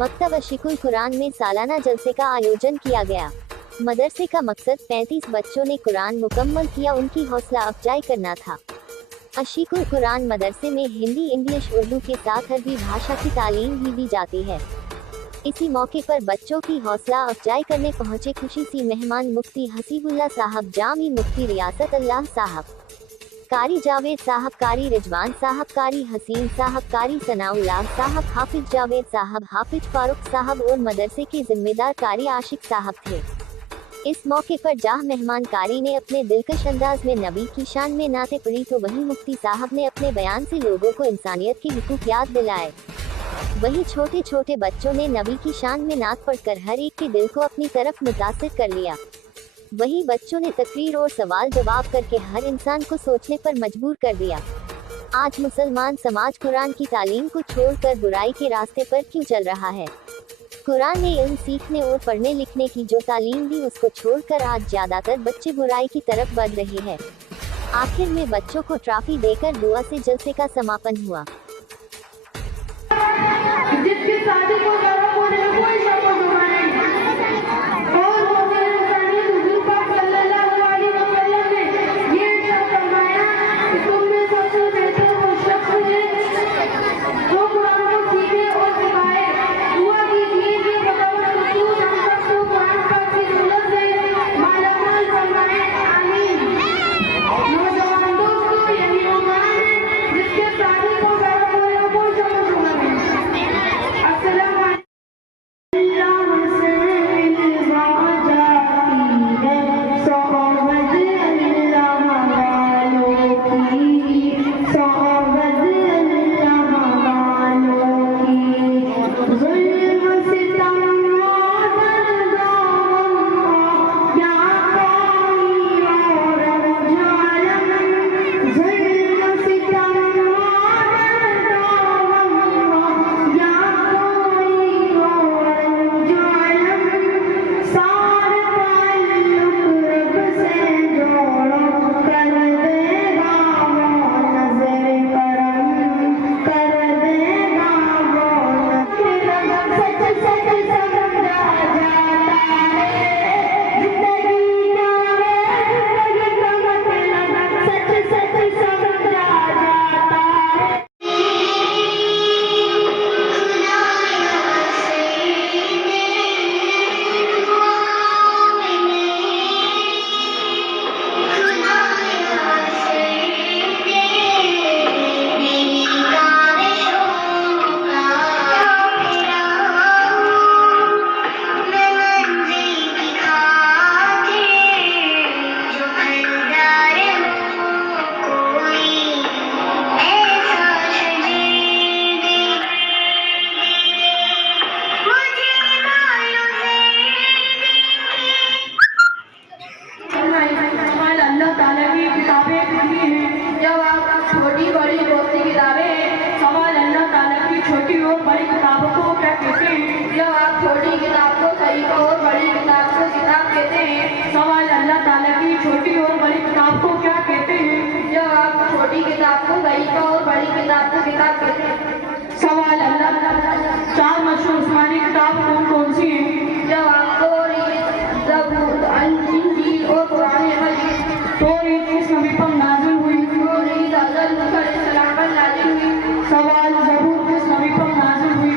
मकतब अशीकुल कुरान में सालाना जलसे का आयोजन किया गया। मदरसे का मकसद 35 बच्चों ने कुरान मुकम्मल किया, उनकी हौसला अफजाई करना था। अशीकुल कुरान मदरसे में हिंदी, इंग्लिश, उर्दू के साथ अरबी भाषा की तालीम भी दी जाती है। इसी मौके पर बच्चों की हौसला अफजाई करने पहुंचे खुशी मेहमान मुफ्ती हसीबुल्लाह साहब, जामी मुफ्ती रियासत अल्लाह साहब, कारी जावेद साहब, कारी रिजवान साहब, कारी हसीन साहब, कारी सनाउल्लाह साहब, हाफिज जावेद साहब, हाफिज फारूक साहब और मदरसे के जिम्मेदार कारी आशिक साहब थे। इस मौके पर जाह मेहमान कारी ने अपने दिलकश अंदाज में नबी की शान में नाते पढ़ी तो वहीं मुफ्ती साहब ने अपने बयान से लोगों को इंसानियत के हुकूक याद दिलाए। वहीं छोटे छोटे बच्चों ने नबी की शान में नात पढ़कर हर एक के दिल को अपनी तरफ मुतासिर कर लिया। वहीं बच्चों ने तकरीर और सवाल जवाब करके हर इंसान को सोचने पर मजबूर कर दिया। आज मुसलमान समाज कुरान की तालीम को छोड़कर बुराई के रास्ते पर क्यों चल रहा है? कुरान ने इल्म सीखने और पढ़ने लिखने की जो तालीम दी उसको छोड़कर आज ज्यादातर बच्चे बुराई की तरफ बढ़ रहे हैं। आखिर में बच्चों को ट्रॉफी देकर दुआ से जलसे का समापन हुआ। जिसकी शादी को गौरव होने में कोई शक और शुबा नहीं और मोहम्मद इंसानी हुजूर पाक सल्लल्लाहु अलैहि वसल्लम ने ये इरशाद फरमाया कि तुम में सबसे बेहतर वो शख्स है जो कुरान को सीखे और सिखाए। दुआ कीजिए कि बदौलत रसूल हम सबको कुरान पाक की दौलत से मालामाल फरमाए, आमीन। नौजवान दोस्तों, यही वो मान है जिसके शादी को गौरव होने में कोई शक और शुबा नहीं। सवाल अल्लाह, चार मशहूर उस्मानी किताब कौन कौन सी हैं? जवाब ज़बूर, इंजील और कुरान मजीद। तौरात किस नबी पर नाज़िल हुई? हज़रत मूसा अलैहिस्सलाम पर नाज़िल हुई। सवाल ज़बूर किस नबी पर नाज़िल हुई?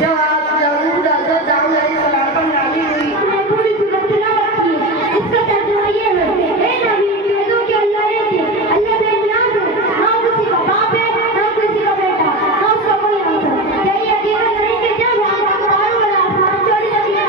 जवाब ज़बूर हज़रत दाऊद अलैहिस्सलाम पर नाज़िल हुई। पूरी सूरत तिलावत की है। इसका तर्जुमा ये है, ए नबी, कह दो कि अल्लाह एक है, अल्लाह बेनियाज़ है, ना किसी का बाप है ना किसी का बेटा, ना उसका कोई अंश है। क्या ये अकीदा नहीं कि जब हम पारों वाला आसमान चढ़ जाएंगे,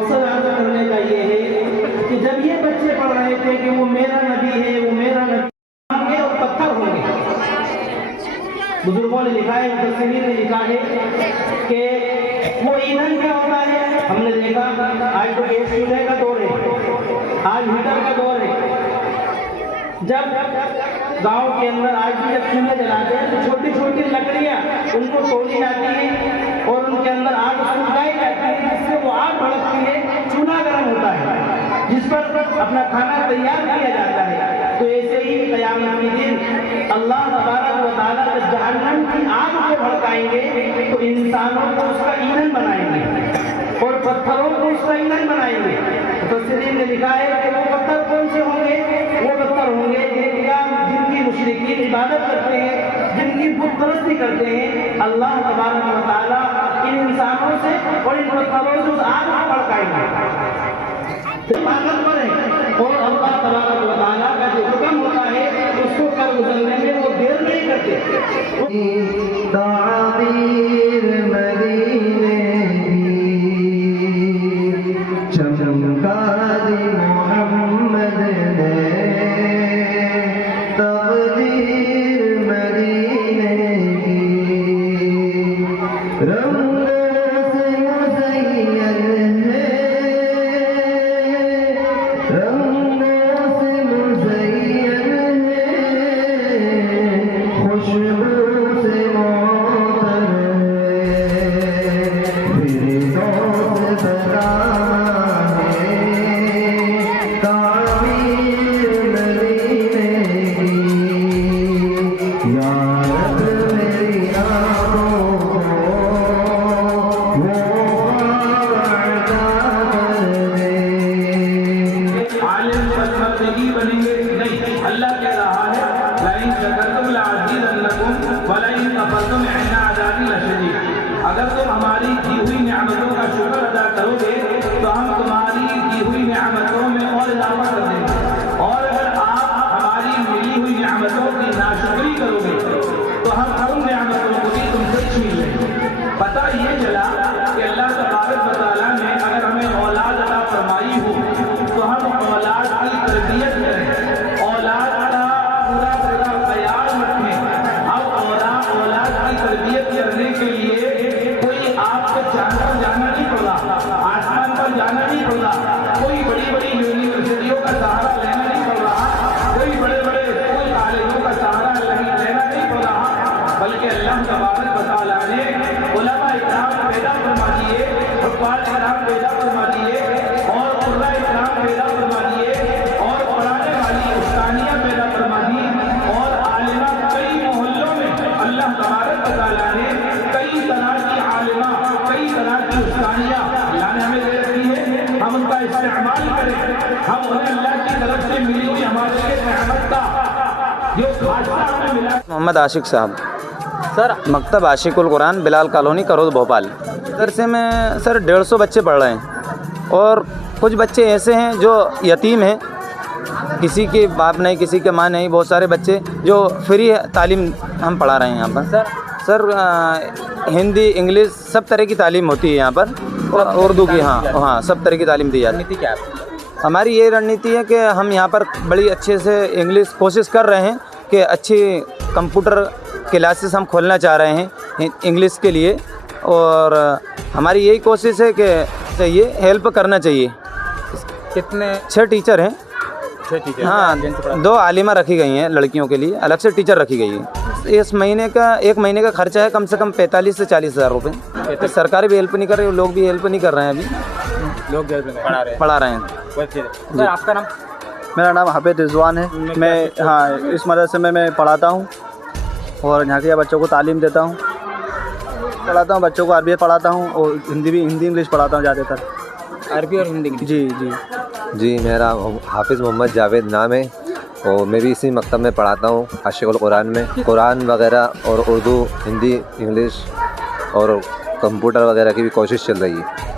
मकसद अर्ज करने का ये है कि जब ये बच्चे पढ़ रहे थे कि वो मेरा नबी है, वो मेरा नबी होंगे और पत्थर होंगे। बुजुर्गों ने लिखा है, मुफस्सिरीन ने लिखा है कि वो ईंधन क्या होता है। हमने देखा आज तो गैस चूल्हे का दौर है, आज हीटर का दौर है। जब गांव के अंदर आज भी जब चूल्हे जलाते हैं तो छोटी छोटी लकड़ियां उनको तोड़ी जाती है और उनके अंदर आग सुलगाई जाती है, जिससे वो आग भड़कती है, चूल्हा गर्म होता है, जिस पर अपना खाना तैयार किया जाता है। तो ऐसे ही क़यामत के दिन अल्लाह तबारक व तआला जब जहन्नम की आग को भड़काएंगे तो इंसानों को उसका ईंधन बनाएंगे और पत्थरों को उसका ईंधन बनाएंगे। मुफस्सिरीन ने लिखा है कि वो पत्थर कौन से होंगे? वो पत्थर होंगे जिनकी मुशरिकीन इबादत करते हैं, जिनकी बुत परस्ती करते हैं। अल्लाह तबारक व तआला इन इंसानों से और इन पत्थरों से उस आग को भड़काएंगे, ताकतवर है। और अल्लाह तबारक व तआला का जो हुक्म होता है उसको कर गुजरने में वो देर नहीं करते। ताबीर मदीने की चमका दी मोहम्मद ने, तकदीर मदीने की रंगों से मुज़य्यन है, रंगों से मुज़य्यन है, खुशबू से मौतर है, फिरदौस बदाना है, ताबीर मदीने की। या रब मेरी आँखों को वो वादा कर दे। आलिम बदमर्दगी बनेंगे नहीं, अल्लाह कह रहा है लाइन शकरतुम लअज़ीदन्नकुम वलइन कफरतुम इन्न अज़ाबी लशदीद। अगर तुम हमारी दी हुई नेमतों का शुक्र अदा करोगे तो हम तुम्हारी दी हुई नेमतों में और इजाफा कर देंगे, और अगर आप हमारी मिली हुई नेमतों की नाशुक्री करोगे तो हम उन नेमतों को भी तुमसे छीन लेंगे। पता ये चला कि अल्लाह तबारक व तआला ने अगर हमें औलाद अता फरमाई हो तो हम औलाद की तरबियत करें, औलाद का पूरा पूरा ख्याल रखें। अब औलाद की तरबियत करने के लिए कोई आपको जानवर जाना नहीं पड़ा, आसमान पर जाना नहीं पड़ा, कोई बड़ी बड़ी यूनिवर्सिटियों का सहारा लेना नहीं पड़ रहा, कोई बड़े बड़े स्कूल कॉलेजों का सहारा लेना नहीं पड़ रहा, बल्कि अल्लाह तबारक व तआला ने उलमा इकराम पैदा फरमा दिए, हुफ़्फ़ाज़ इकराम पैदा फरमा दिए और क़ुर्रा इकराम पैदा फरमा दिए और पढ़ाने वाली उस्तानियाँ पैदा फरमा दी और आलिमा कई मोहल्लों में अल्लाह तबारक व तआला ने कई तरह की आलिमा, कई तरह की उस्तानियाँ अल्लाह ने हमें दे रखी है। हम उनका इस्तेमाल करें, हम उन्हें अल्लाह की तरफ से मिली हुई हमारे लिए नेमत का जो खासा हमें मिला। मोहम्मद आशिक साहब, सर मकतब आशिकुल कुरान बिलाल कॉलोनी करोद भोपाल। दरसे में सर 150 बच्चे पढ़ रहे हैं और कुछ बच्चे ऐसे हैं जो यतीम हैं, किसी के बाप नहीं, किसी के माँ नहीं, बहुत सारे बच्चे जो फ्री तालीम हम पढ़ा रहे हैं यहाँ पर। सर हिंदी, इंग्लिश सब तरह की तालीम होती है यहाँ पर, और उर्दू की, हाँ सब तरह की तालीम दी जाती है। क्या हमारी ये रणनीति है कि हम यहाँ पर बड़ी अच्छे से इंग्लिश कोशिश कर रहे हैं कि अच्छी कंप्यूटर क्लासेस हम खोलना चाह रहे हैं इंग्लिश के लिए, और हमारी यही कोशिश है कि ये हेल्प करना चाहिए। कितने? 6 टीचर हैं। 6 टीचर? हाँ, 2 आलिमा रखी गई हैं लड़कियों के लिए, अलग से टीचर रखी गई है। इस महीने का 1 महीने का खर्चा है कम से कम 45 से 40 हज़ार रुपये। तो सरकार भी हेल्प नहीं कर रही, लोग भी हेल्प नहीं कर रहे हैं, अभी लोग पढ़ा रहे हैं। सर आपका नाम? मेरा नाम हाफिज़ रिजवान है। मैं हाँ इस मदरसे में मैं पढ़ाता हूँ और यहाँ के बच्चों को तालीम देता हूँ, बच्चों को अरबी पढ़ाता हूँ और हिंदी इंग्लिश पढ़ाता हूँ ज़्यादातर। अरबी और हिंदी? जी मेरा हाफिज़ मोहम्मद जावेद नाम है और मैं भी इसी मकतब में पढ़ाता हूँ आशिकुल कुरान में। कुरान वगैरह और उर्दू, हिंदी, इंग्लिश और कंप्यूटर वगैरह की भी कोशिश चल रही है।